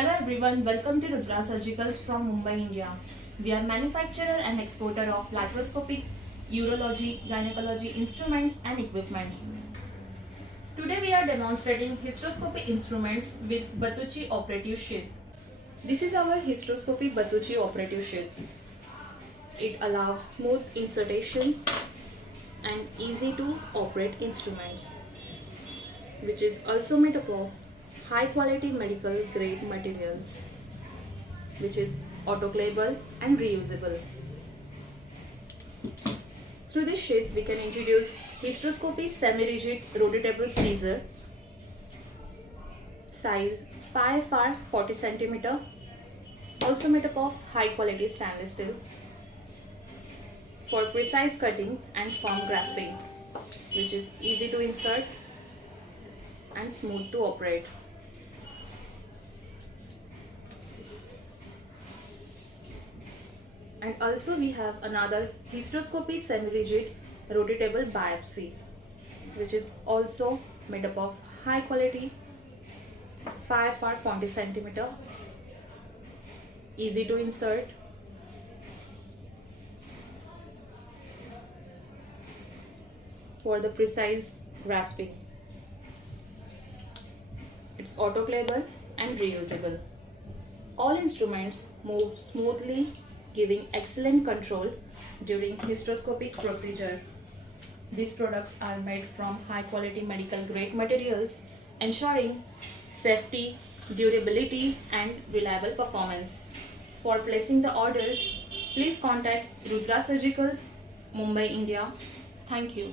Hello everyone, welcome to RUDRA Surgicals from Mumbai, India. We are manufacturer and exporter of laparoscopic, urology, gynecology instruments and equipments. Today we are demonstrating hysteroscopy instruments with Bertucci Operative Sheath. This is our hysteroscopy Bertucci Operative Sheath. It allows smooth insertion and easy to operate instruments, which is also made up of high quality medical grade materials, which is autoclavable and reusable. Through this sheath we can introduce hysteroscopy semi-rigid rotatable scissor, size 5 40 cm, also made up of high quality stainless steel, for precise cutting and firm grasping, which is easy to insert and smooth to operate. And also we have another hysteroscopy semi-rigid rotatable biopsy, which is also made up of high quality 5 40 cm, easy to insert for the precise grasping. It's autoclavable and reusable. All instruments move smoothly, giving excellent control during hysteroscopic procedure. These products are made from high quality medical grade materials, ensuring safety, durability and reliable performance. For placing the orders, please contact RUDRA Surgicals, Mumbai, India. Thank you.